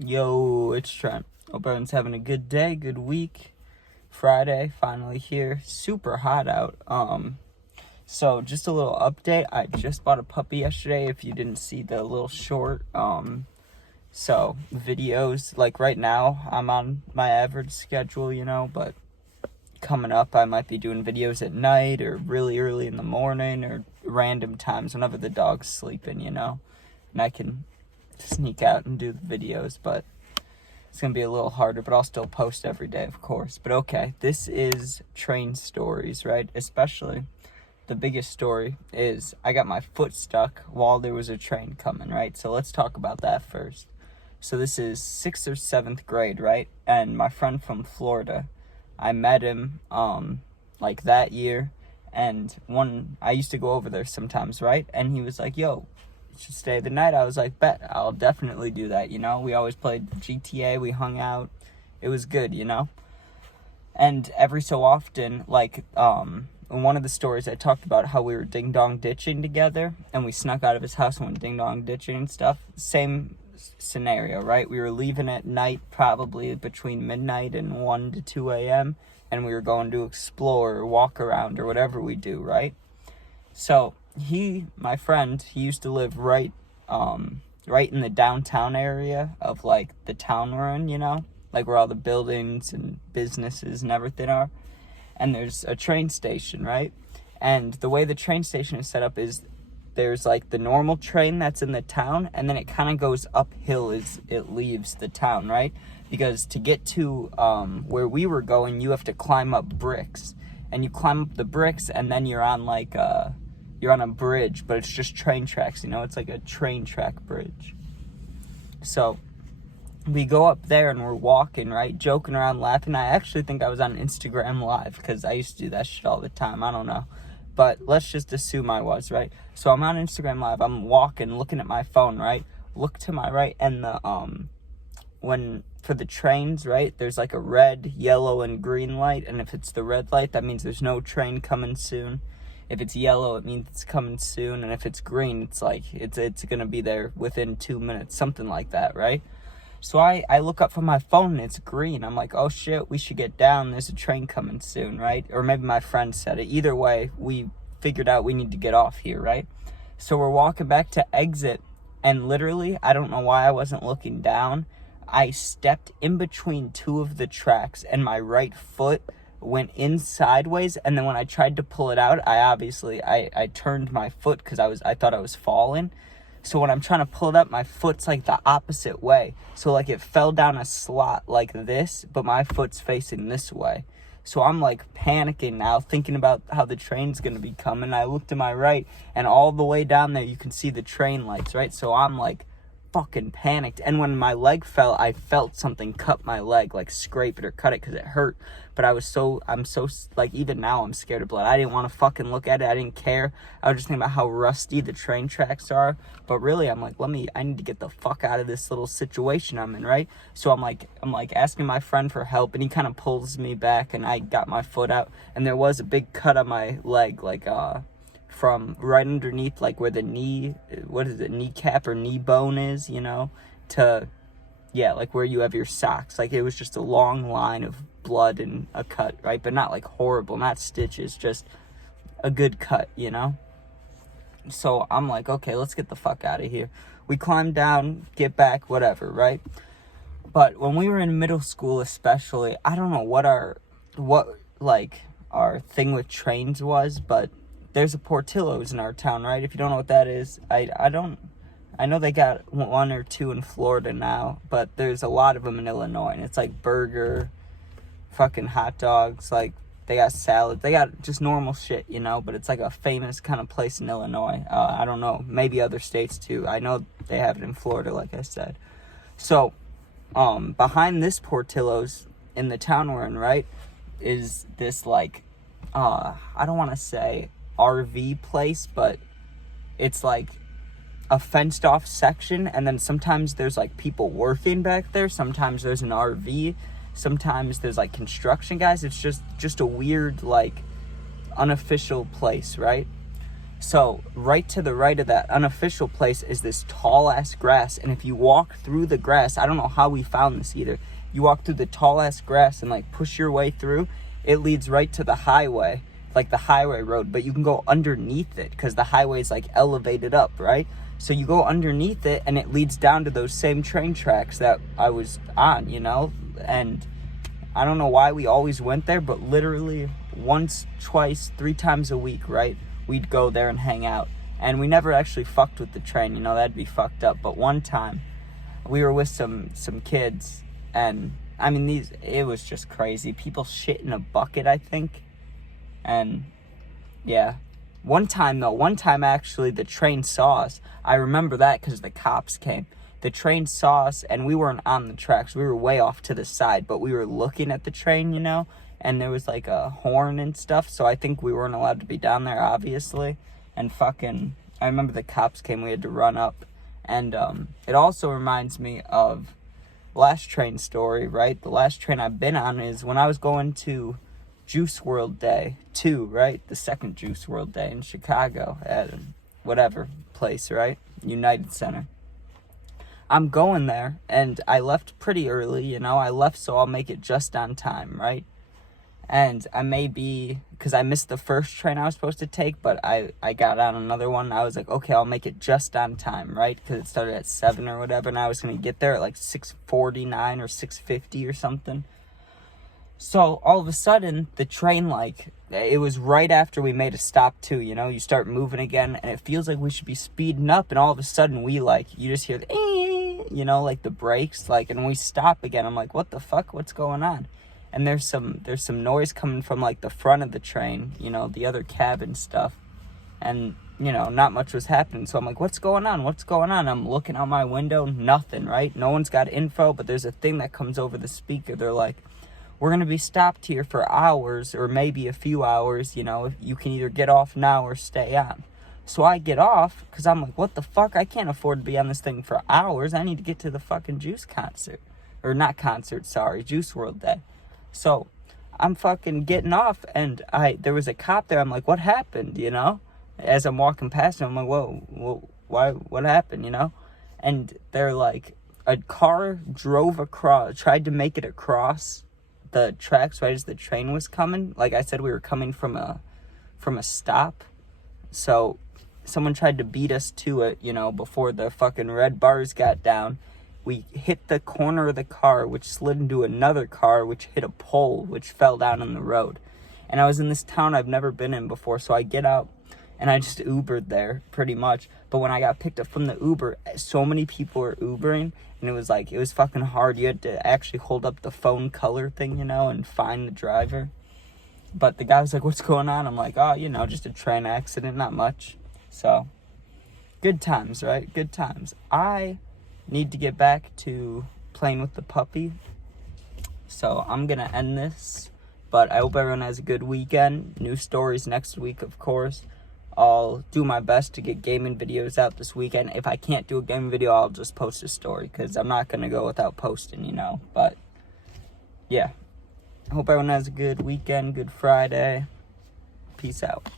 Yo, it's Trent. Hope everyone's having a good day, good week. Friday, finally here. Super hot out. So just a little update. I just bought a puppy yesterday, if you didn't see the little short. So videos, like right now, I'm on my average schedule, but coming up, I might be doing videos at night or really early in the morning or random times whenever the dog's sleeping, and I can sneak out and do the videos, but it's gonna be a little harder, but I'll still post every day, of course. But okay, this is train stories, right? Especially the biggest story is I got my foot stuck while there was a train coming, right? So let's talk about that first. So this is 6th or 7th grade, right? And my friend from Florida, I met him like that year, and I used to go over there sometimes, right? And he was like, yo, should stay the night. I was like, bet, I'll definitely do that. We always played GTA, we hung out, it was good. And every so often, like in one of the stories I talked about how we were ding dong ditching together, and we snuck out of his house and went ding dong ditching and stuff. Same scenario, right? We were leaving at night, probably between midnight and 1 to 2 a.m., and we were going to explore or walk around or whatever we do, right? So my friend, he used to live right in the downtown area of like the town we're in, like where all the buildings and businesses and everything are. And there's a train station, right? And the way the train station is set up is there's like the normal train that's in the town, and then it kind of goes uphill as it leaves the town, right? Because to get to where we were going, you have to climb up bricks, and you climb up the bricks, and then you're on you're on a bridge, but it's just train tracks, it's like a train track bridge. So we go up there and we're walking, right, joking around, laughing. I actually think I was on Instagram Live because I used to do that shit all the time. I don't know, but let's just assume I was, right? So I'm on Instagram Live, I'm walking, looking at my phone, right? Look to my right, and for the trains, right, there's like a red, yellow, and green light, and if it's the red light, that means there's no train coming soon. If it's yellow, it means it's coming soon, and if it's green, it's like it's gonna be there within 2 minutes, something like that, right? So I look up from my phone and it's green. I'm like, oh shit, we should get down. There's a train coming soon, right? Or maybe my friend said it. Either way, we figured out we need to get off here, right? So we're walking back to exit, and literally, I don't know why I wasn't looking down. I stepped in between two of the tracks, and my right foot went in sideways, and then when I tried to pull it out, I turned my foot because I thought I was falling. So when I'm trying to pull it up, my foot's like the opposite way. So like it fell down a slot like this, but my foot's facing this way. So I'm like panicking now, thinking about how the train's gonna be coming. I look to my right, and all the way down there you can see the train lights, right? So I'm like fucking panicked. And when my leg fell, I felt something cut my leg, like scrape it or cut it, because it hurt. But I'm so like, even now I'm scared of blood. I didn't want to fucking look at it. I didn't care. I was just thinking about how rusty the train tracks are. But really, I'm like, I need to get the fuck out of this little situation I'm in, right? So I'm like asking my friend for help, and he kind of pulls me back, and I got my foot out, and there was a big cut on my leg, like from right underneath, like where the kneecap or knee bone is, to, yeah, like where you have your socks. Like it was just a long line of blood and a cut, right? But not like horrible, not stitches, just a good cut, So I'm like, okay, let's get the fuck out of here. We climb down, get back, whatever, right? But when we were in middle school especially, I don't know what our thing with trains was, but there's a Portillo's in our town, right? If you don't know what that is, I know they got one or two in Florida now, but there's a lot of them in Illinois, and it's like burger, fucking hot dogs, like they got salad, they got just normal shit, but it's like a famous kind of place in Illinois. I don't know, maybe other states too. I know they have it in Florida, like I said. So, behind this Portillo's in the town we're in, right, is this like, I don't want to say RV place, but it's like a fenced off section, and then sometimes there's like people working back there, sometimes there's an RV, sometimes there's like construction guys. It's just a weird, like, unofficial place, right? So right to the right of that unofficial place is this tall ass grass, and if you walk through the grass, I don't know how we found this either. You walk through the tall ass grass and like push your way through, it leads right to the highway, like the highway road, but you can go underneath it because the highway is like elevated up, right? So you go underneath it and it leads down to those same train tracks that I was on, you know? And I don't know why we always went there, but literally once, twice, 3 times a week, right? We'd go there and hang out. And we never actually fucked with the train, you know, that'd be fucked up. But one time we were with some kids, and I mean, it was just crazy. People shit in a bucket, I think. And yeah. One time actually the train saw us. I remember that because the cops came. The train saw us and we weren't on the tracks. We were way off to the side, but we were looking at the train, you know, and there was like a horn and stuff. So I think we weren't allowed to be down there, obviously. And I remember the cops came, we had to run up. And it also reminds me of last train story, right? The last train I've been on is when I was going to Juice World Day 2, right? The second Juice World Day in Chicago at whatever place, right? United Center. I'm going there, and I left pretty early, you know? I left so I'll make it just on time, right? And I may be, because I missed the first train I was supposed to take, but I got on another one. I was like, okay, I'll make it just on time, right? Because it started at 7 or whatever, and I was going to get there at like 6:49 or 6:50 or something. So all of a sudden, the train, like, it was right after we made a stop too, you know? You start moving again, and it feels like we should be speeding up, and all of a sudden we, like, you just hear the, you know, like the brakes, like, and we stop again. I'm like, what the fuck? What's going on? And there's some noise coming from, like, the front of the train, you know, the other cabin stuff, and, you know, not much was happening. So I'm like, what's going on? What's going on? I'm looking out my window, nothing, right? No one's got info, but there's a thing that comes over the speaker. They're like, we're going to be stopped here for hours or maybe a few hours, you know, you can either get off now or stay on. So I get off because I'm like, what the fuck? I can't afford to be on this thing for hours. I need to get to the fucking Juice concert. Or not concert, sorry, Juice World Day. So I'm fucking getting off, and there was a cop there. I'm like, what happened, you know? As I'm walking past him, I'm like, whoa, why, what happened, you know? And they're like, a car drove across, tried to make it across the tracks right as the train was coming. Like I said, we were coming from a stop, so someone tried to beat us to it, you know, before the fucking red bars got down. We hit the corner of the car, which slid into another car, which hit a pole, which fell down on the road. And I was in this town I've never been in before, so I get out and I just Ubered there pretty much. But when I got picked up from the Uber, so many people were Ubering, and it was fucking hard. You had to actually hold up the phone color thing, you know, and find the driver. But the guy was like, what's going on? I'm like, oh, you know, just a train accident, not much. So, good times, right? Good times. I need to get back to playing with the puppy. So, I'm going to end this. But I hope everyone has a good weekend. New stories next week, of course. I'll do my best to get gaming videos out this weekend. If I can't do a gaming video, I'll just post a story, because I'm not going to go without posting, you know. But, yeah. I hope everyone has a good weekend, good Friday. Peace out.